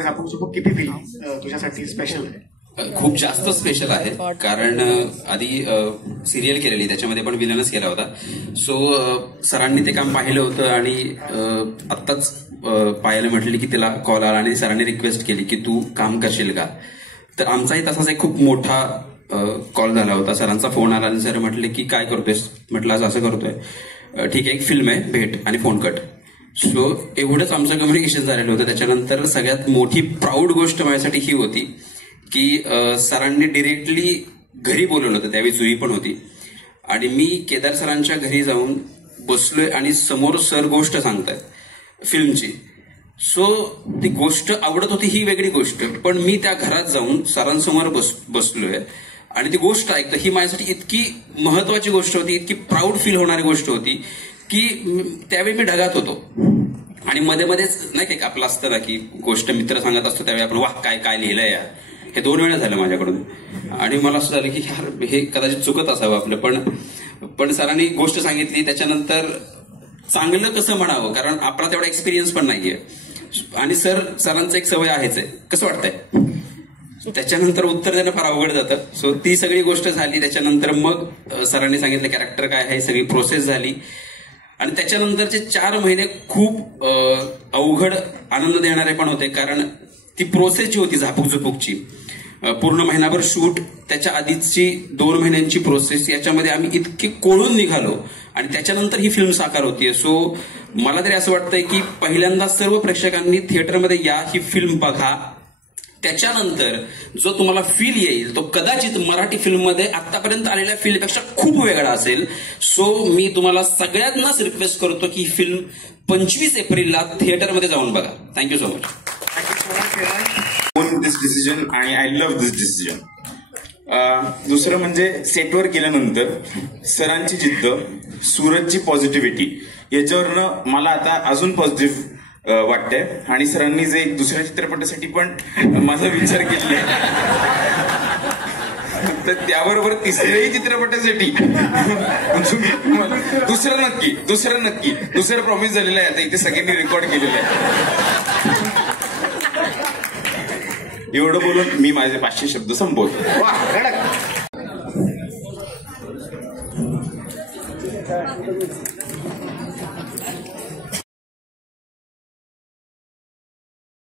झापूक झुपूक किती फिल्म तुझ्यासाठी स्पेशल आहे? खूप जास्त स्पेशल आहे, कारण आधी सिरियल केलेली, त्याच्यामध्ये पण विलनच केला होता. सो सरांनी ते काम पाहिलं होतं आणि आत्ताच पाहायला म्हटले की त्याला कॉल आला आणि सरांनी रिक्वेस्ट केली की तू काम करशील का. तर आमचाही तसाच एक खूप मोठा कॉल झाला होता. सरांचा फोन आला आणि सर म्हटले की काय करतोयस. म्हटलं आज असं करतोय. ठीक आहे, एक फिल्म आहे, भेट आणि फोन कट. सो एवढंच आमचं कम्युनिकेशन झालेलं होतं. त्याच्यानंतर सगळ्यात मोठी प्राऊड गोष्ट माझ्यासाठी ही होती की सरांनी डिरेक्टली घरी बोलवलं होतं. त्यावेळी जुई पण होती आणि मी केदार सरांच्या घरी जाऊन बसलोय आणि समोर सर गोष्ट सांगतायत फिल्मची. सो ती गोष्ट आवडत होती ही वेगळी गोष्ट, पण मी त्या घरात जाऊन सरांसमोर बसलोय आणि ती गोष्ट ऐकतं ही माझ्यासाठी इतकी महत्वाची गोष्ट होती, इतकी प्राऊड फील होणारी गोष्ट होती की त्यावेळी मी ढगात होतो. आणि मध्ये मध्येच नाही काही आपलं असतं ना की गोष्ट मित्र सांगत असतो त्यावेळी आपण वाह काय काय लिहिलंय यार. हे 2 वेळा झालं माझ्याकडून आणि मला असं झालं की यार हे कदाचित चुकत असावं आपलं. पण सरांनी गोष्ट सांगितली, त्याच्यानंतर चांगलं कसं म्हणावं, कारण आपला तेवढा एक्सपिरियन्स पण नाहीये आणि सरांचं एक सवय आहेच आहे, कसं वाटतंय. त्याच्यानंतर उत्तर देणं फार अवघड जातं. सो ती सगळी गोष्ट झाली. त्याच्यानंतर मग सरांनी सांगितलं कॅरेक्टर काय आहे, सगळी प्रोसेस झाली आणि त्याच्यानंतरचे 4 महिने खूप अवघड आनंद देणारे पण होते, कारण ती प्रोसेस जी होती झापूक झुपूकची पूर्ण महिनाभर शूट, त्याच्या आधीची 2 महिन्यांची प्रोसेस, याच्यामध्ये आम्ही इतके कोळून निघालो आणि त्याच्यानंतर ही फिल्म साकार होतीये. सो मला तरी असं वाटतंय की पहिल्यांदा सर्व प्रेक्षकांनी थिएटरमध्ये या, ही फिल्म बघा. त्याच्यानंतर जो तुम्हाला फील येईल तो कदाचित मराठी फिल्ममध्ये आतापर्यंत आलेल्या फिल्मपेक्षा खूप वेगळा असेल. सो मी तुम्हाला सगळ्यांनाच रिक्वेस्ट करतो की ही फिल्म 25 एप्रिलला थिएटरमध्ये जाऊन बघा. Thank you so much. This decision आणि आय लव्ह दिस डिसिजन. दुसरं म्हणजे सेटवर गेल्यानंतर सरांची जिद्द, सूरजची पॉझिटिव्हिटी, याच्यावरनं मला आता अजून पॉझिटिव्ह वाटतंय. आणि सरांनी जे दुसऱ्या चित्रपटासाठी पण माझा विचार केलाय, तर त्याबरोबर तिसऱ्याही चित्रपटासाठी दुसरं प्रॉमिस झालेलं आहे. आता इथे सगळ्यांनी रेकॉर्ड केलेलं आहे. एवढं बोलून मी माझे 500 शब्द संपवतो.